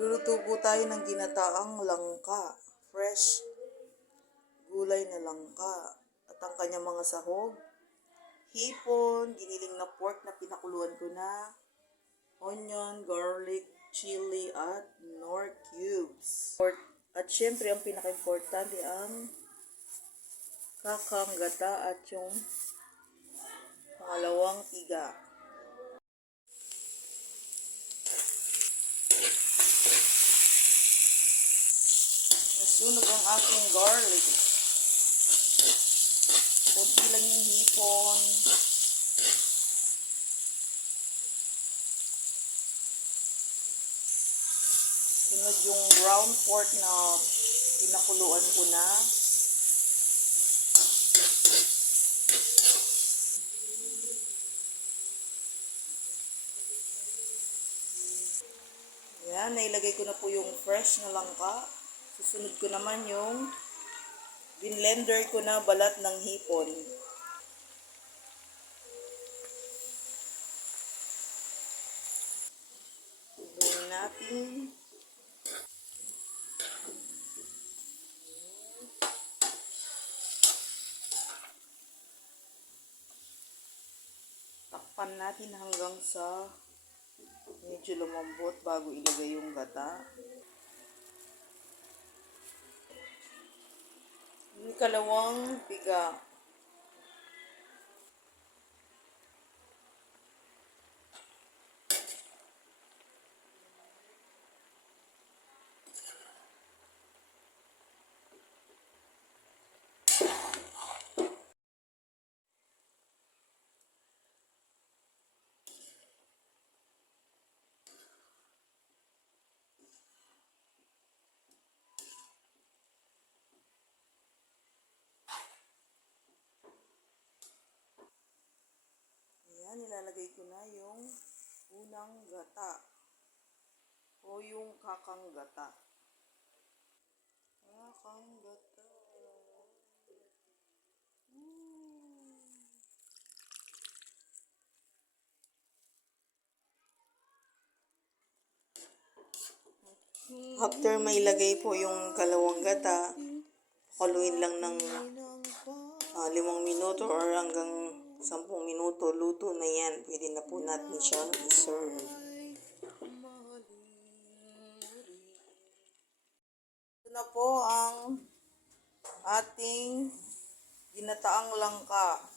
Luluto po tayo ng ginataang langka. Fresh gulay na langka. At ang kanyang mga sahog, hipon, giniling na pork na pinakuluan ko na, onion, garlic, chili, at nor cubes. At syempre, ang pinaka-importante ang kakang gata at yung pangalawang iga. Nasunog ang aking garlic. Kunti lang yung hipon. Sunod yung ground pork na pinakuluan ko na. Yan, nailagay ko na po yung fresh na langka. Susunod ko naman yung binlender ko na balat ng hipon. Tuloy natin. Takpan natin hanggang sa medyo lumambot bago ilagay yung gata. Yung kalawang piga. Ayan, nilalagay ko na yung unang gata o yung kakang gata. Kakang gata. After may lagay po yung kalawang gata, haluin lang ng 5 minuto or hanggang 10 minuto, luto na yan. Pwede na po natin siyang i-serve. Ito na po ang ating ginataang langka.